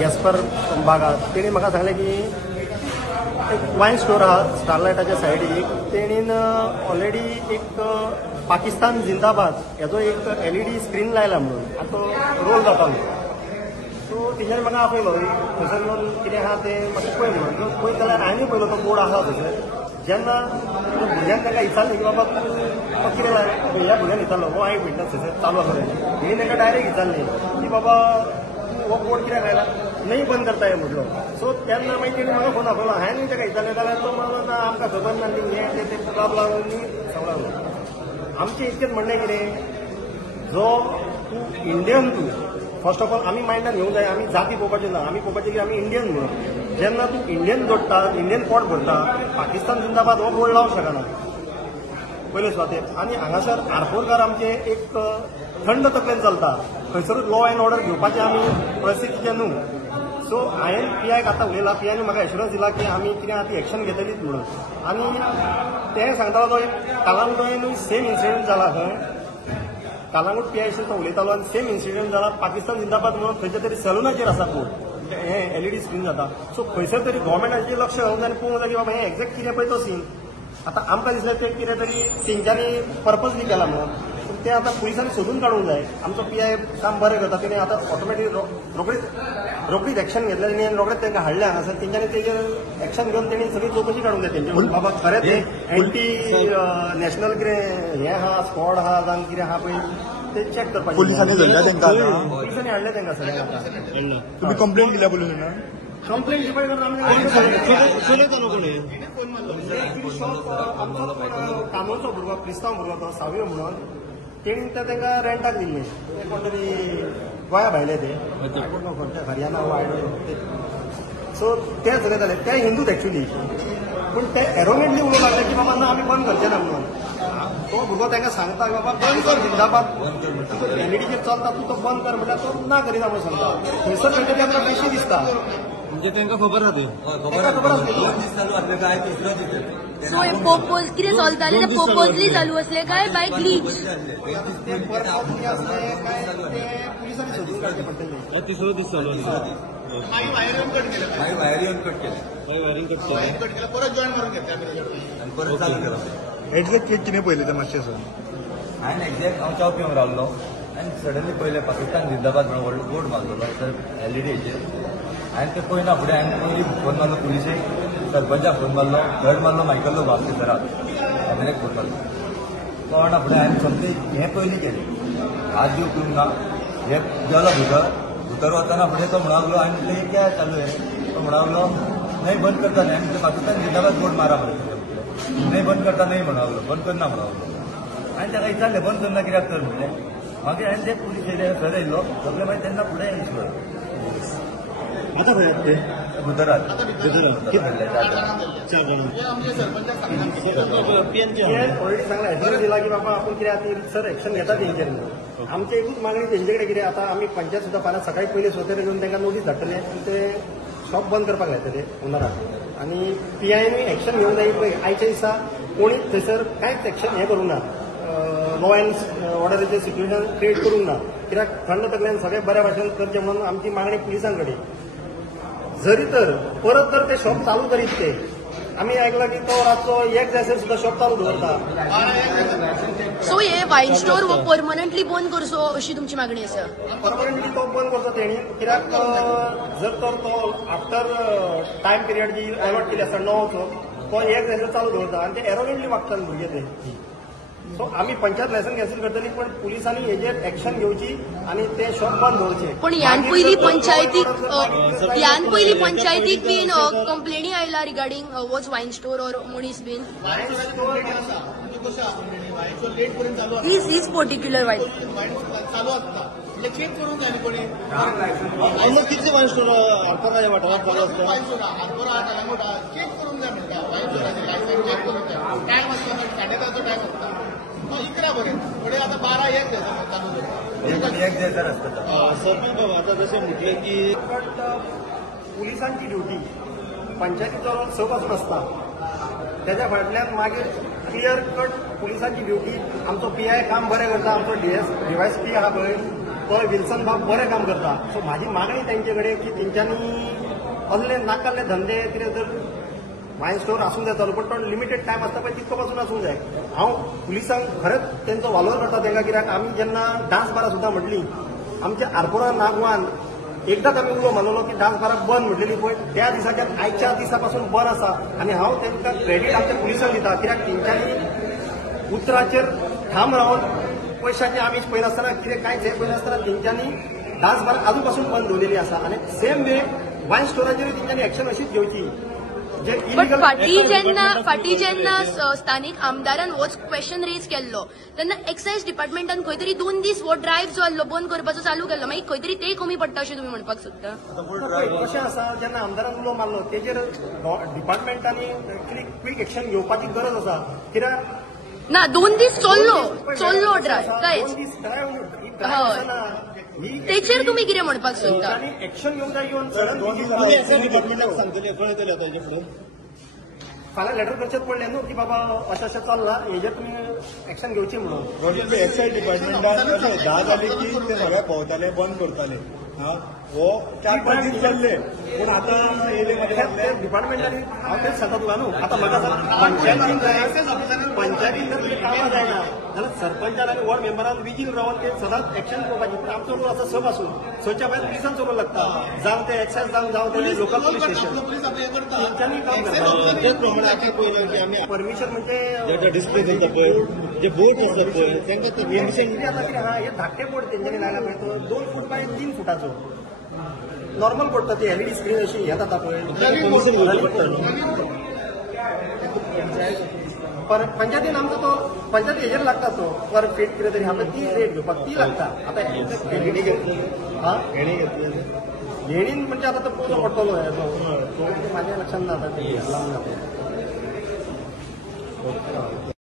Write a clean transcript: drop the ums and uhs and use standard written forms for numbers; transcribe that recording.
Gaspar भागात तेणी म्हाका सांगलें की एक वायन स्टोर आहा स्टारलायटाच्या सायडीक तेणीन ऑलरेडी एक पाकिस्तान जिंदाबाद हेजो एक LED स्क्रीन लायला म्हणून आतां तो रोल जातालो. सो तेच्यानी म्हाका आपयलो थंयसर येवन कितें आहा तें मातशें पळय म्हणून पळयत जाल्यार हांवें पळयलो तो बोर्ड आहा थंयसर. जेन्ना भुरग्यांक ताका विचारलें की बाबा तूं कितें लायला ह्या भुरग्यान विचारलो हो हांवें विटनस थंयसर चालू आसलो तेणी ताका डायरेक्ट विचारलें की बाबा वो बोर्ड कित्याक लायला नहीं बंद करता ये म्हटलो. सो तेन्ना मागीर तेणी म्हाका फोन आपयलो हांवें ताका विचारलें जाल्यार तो म्हणलो ना आमकां खबर ना न्ही हें तें बाब लागून सांगू लागलो. आमचें इतकेंच म्हणणें कितें जो तूं इंडियन तूं फर्स्ट ऑफ ऑल आमी मायंडान घेवंक जाय आमी जाती पळोवपाचें ना आमी पळोवपाचें की आमी इंडियन म्हणून. जेन्ना तूं इंडियन जोडटा इंडियन पोट भरता पाकिस्तान जिंदाबाद हो बोर्ड लावंक शकना पयले सुवातेर. आनी हांगासर आरपोरकार आमचे एक थंड तकलेन चलता खंयसरूच लॉ एंड ऑर्डर घेवपाचें आमी परिस्थितीचें न्हू. सो हांवें PIक आतां उलयलां PIनी म्हाका एश्युरन्स दिला की आमी कितें आतां ती एक्शन घेतलीच म्हणून. आनी तें सांगतालो तो कालांगुटूय सेम इन्सिडंट जाला खंय कालांगूट PIशी तो उलयतालो आनी सेम इन्सिडंट जाला पाकिस्तान जिंदाबाद म्हणून खंयच्या तरी सलूनाचेर आसा बोर्ड हें LED स्क्रीन जाता. सो खंयसर तरी गव्हर्मेंटाचेर लक्ष घालूंक जाय आनी पळोवंक जाय की बाबा हें एक्झॅक्ट कितें पळय तो सीन. आतां आमकां दिसलें तें कितें तरी तेंच्यांनी पर्पजली केला म्हणून पूण तें आतां पुलिसांनी सोदून काडूंक जाय. आमचो PI काम बरें करता तेणी आतां ऑटोमॅटीक रोखडीच एक्शन घेतलें तेणी आनी रोखडेच तांकां हाडलें हांगासर तेंच्यांनी तेजेर एक्शन घेवन तेणी सगळी चवकशी काडूंक जाय तेंचे बाबा खरेंच एंटी नॅशनल कितें हें आहा स्क्वॉड आहा जावं कितें आहा पळय ते चॅक करपाचें. पुलिसांनी धरल्या तांकां पुलिसांनी हाडलें तांकां सगळ्यांक. तुम्ही कंप्लेंट दिल्या पुलिसांना कंप्लेंट दिवपाक आमचो कामोचो भुरगो क्रिस्तांव भुरगो तो सावयो म्हणून तेणी तांकां रेंटाक दिल्लें ते कोण तरी गोंया भायले ते खंयच्या हरियाणा वायड. सो ते चलयताले ते हिंदूच एक्चुली पूण ते एरोगेंटली उलोवंक लागले की बाबा ना आमी बंद करचे ना म्हणून. तो भुरगो तांकां सांगता की बाबा बंद कर जिंदाबाद LEDचेर चलता तूं तो बंद कर म्हटल्यार तो ना करिना म्हणून सांगता. थंयसर खंय तरी आमकां बेशी दिसता म्हणजे तांकां खबर आसा खबर सो हे पर्पज कितें चलतालें तें पर्पजली चालू असलें काय बाय ग्लीच ते परत असले काय ते पुलिसांनी सोदून काडचे पडटले. तिसरो दीस चालू भायर येवन कट केलें परत जॉईन मारून घेतले परत चालू केलं. एक्झॅक्ट कितें पळयलें तें मातशें सर. हांवें एक्झॅक्ट हांव च्या पिवंक रावलो आनी सडनली पळयलें पाकिस्तान जिंदाबाद म्हणून व्हडलो बोर्ड मारलेलो सर LEDचेर. हांवें तें पळयना फुडें हांवें पयलीं फोन मारलो पुलिसेक सरपंचाक फोन मारलो थर्ड मारलो मायकल्लो बाप सराक हांवें फोन मारलो कळना फुडें हांवें समजें हें पयलीं केलें हात दिवंक करूंक ना हें गेलो भितर वतना फुडें तो म्हणूंक लागलो आनी ते क्या चालू हें तो म्हणूंक लागलो नाही बंद करता न्ही आनी पाकिस्तान जिंदाबाद बोर्ड मारा म्हणून नाही बंद करता नाही म्हणूंक लागलो बंद करना म्हणूंक लागलो. हांवें ताका विचारलें बंद करना कित्याक तर म्हणलें मागीर हांवें ते पुलीस येयले सर येयलो सगळें मागीर तेन्ना फुडें दिसलो आतां खंय ते भितरात ऑलरेडी सांगला एड्रेस दिला की बाबा आपण कितें आतां सर एक्शन घेता तेंचेर म्हणून. आमची एकूच मागणी तेंचे कडेन कितें आतां आमी पंचायत सुद्दां फाल्यां सकाळी पयलीं स्वतेर घेवन तांकां नोटीस धाडटले आनी ते शॉप बंद करपाक लायतले ओनराक. आनी PIनी एक्शन घेवंक जाय पळय आयच्या दिसा कोणी थंयसर कांयच एक्शन हें करूंक ना लॉ एंड ऑर्डराचें सिच्युएशन क्रिएट करूंक ना. कित्याक थंड तकल्यान सगळें बऱ्या भाशेन करचें म्हणून आमची मागणी पुलिसां कडेन. जरी तर परत जर ते शॉप चालू करीत ते आमी आयकलां की तो रातचो 1 जायसर सुद्दां शॉप चालू दवरता. सो हे वायन स्टोर परमनंटली बंद करचो अशी तुमची मागणी आसा. परमनंटली तो बंद करचो तेणी कित्याक जर तर तो आफ्टर टायम पिरियड जी अलॉट केली आसा 9 तो 1 जायसर चालू दवरता आनी ते एरोगेंटली वागतात भुरगे ते. सो आमी पंचायत लायसन कॅन्सल करतली पण पुलिसांनी हेजेर एक्शन घेवची आनी ते शॉप बंद दवरचे. पण ह्यान पयलीं पंचायतीक बीन कंप्लेनी आयला रिगार्डिंग वॉज वायन स्टोर ऑर मनीस बीन इज पर्टिक्युलर वायन चालू आसता चेक करूंक जाय न्ही कोणी ऑलमोस्ट कितले वायन स्टोर आरपोरा वाठारांत चालू आसता चेक करूंक जाय म्हणटा वायन स्टोराचें लायसन चेक करूंक जाय. टायम आसता 10:30चो टायम आसता तो 11 पर्यंत फुडें आतां 12-1 जाता चालू जाता 1 जायसर आसता. सरपंच बाबा आतां जशें म्हटलें की पुलिसांची ड्युटी पंचायतीचो स पासून आसता त्याच्या फाटल्यान मागीर क्लियर कट पुलिसांची ड्युटी आमचो PI काम बरें करता आमचो DYSP आहा पळय तो विल्सन बाब बरें काम करता. सो म्हाजी मागणी तेंचे कडेन की तेंच्यांनी असले नाकाल्ले धंदे कितें जर वायन स्टोर आसूंक जाय पण तो लिमिटेड टायम आसता पळय तितको पासून आसूंक जाय. हांव पुलिसांक खरेंच तेंचो वालोर करता तेंका, कित्याक आमी जेन्ना डान्स बारां सुद्दां म्हटली आमच्या आरपोरा नागवान एकदांच आमी उलो मानलो की डान्स बारां बंद म्हटलेली पळय त्या दिसाच्या आयच्या दिसा पासून बंद आसा. आनी हांव तेंकां क्रेडीट आमच्या पुलिसांक दिता, कित्याक तेंच्यांनी उतराचेर ठाम रावन पयशांचे आमीश पळयनासतना कितें कांयच हें पळयनासतना तेंच्यांनी डान्स बार आजून पासून बंद दवरलेली आसा. आनी सेम वे वायन स्टोराचेर तेंच्यांनी एक्शन अशीच घेवची. जे बट illegal- फाटी जेन्ना स्थानिक आमदारान होच क्वेश्चन रेज केल्लो तेन्ना एक्सायज डिपार्टमेंटान खंय तरी 2 दीस हो ड्रायव्ह जो आसलो बंद करपाचो चालू केल्लो, मागीर खंय तरी ते कमी पडटा अशें तुमी म्हणपाक सोदता? कशें आसा, जेन्ना आमदारान उलो मारलो तेजेर डिपार्टमेंटांनी क्वीक एक्शन घेवपाची गरज आसा. कित्याक ना 2 दीस चल्लो ड्रायव्ह कांयच. 2 दीस तेचेर तुमी कितें म्हणपाक सोदता? एक्शन घेवंक जाय घेवन तुम्ही एक्साईज डिपार्टमेंटाक सांगतले कळयतले आता हेजे फुडें फाल्यां लेटर करचेच पडलें न्हू की बाबा अशें अशें चल्लां, हेजेर तुमी एक्शन घेवची म्हणून. एक्साईज डिपार्टमेंटान अशें धा जाली की ते सगळे भोंवताले बंद करताले. हो 4-5 दीस चल्ले पूण आतां येयले मध्ये डिपार्टमेंटांनी हांव तेच सांगता तुका न्हू. आतां म्हाका पंचायतीन जर कितें कामां जायना जाल्यार सरपंचान आनी वॉर्ड मेंबरान विजील रावन ते सदांच एक्शन घेवपाची. पूण आमचो रूल आसा स पासून सच्या भायर पुलिसान चलोवंक लागता, जावं ते एक्सायज जावं ते लोकल पुलीस स्टेशन तेंच्यांनी काम करता. त्याच प्रमाणे आतां पळयलें की आमी परमिशन म्हणजे जे डिस्प्ले जाता पळय जे बोट आसता पळय तांकां ते कितें आतां कितें आहा, हे धाकटे बोर्ड तेंच्यांनी लायला पळय तो 2 फूट बाय 3 फुटाचो नॉर्मल बोर्ड ती एलईडी स्क्रीन अशी हे जाता पळय. परमिशन घेवचें पडटा न्हू. पंचायतीन आमचो तो पंचायती हेजेर लागता तो पर फीट कितें तरी आमकां ती रेट घेवपाक ती लागता. आतां एलईडी घेतली हेणी घेतली हेणीन म्हणजे आतां तो पळोवचो पडटलो हेजो तो म्हाज्या लक्षांत ना आतां ते लावंक जाता.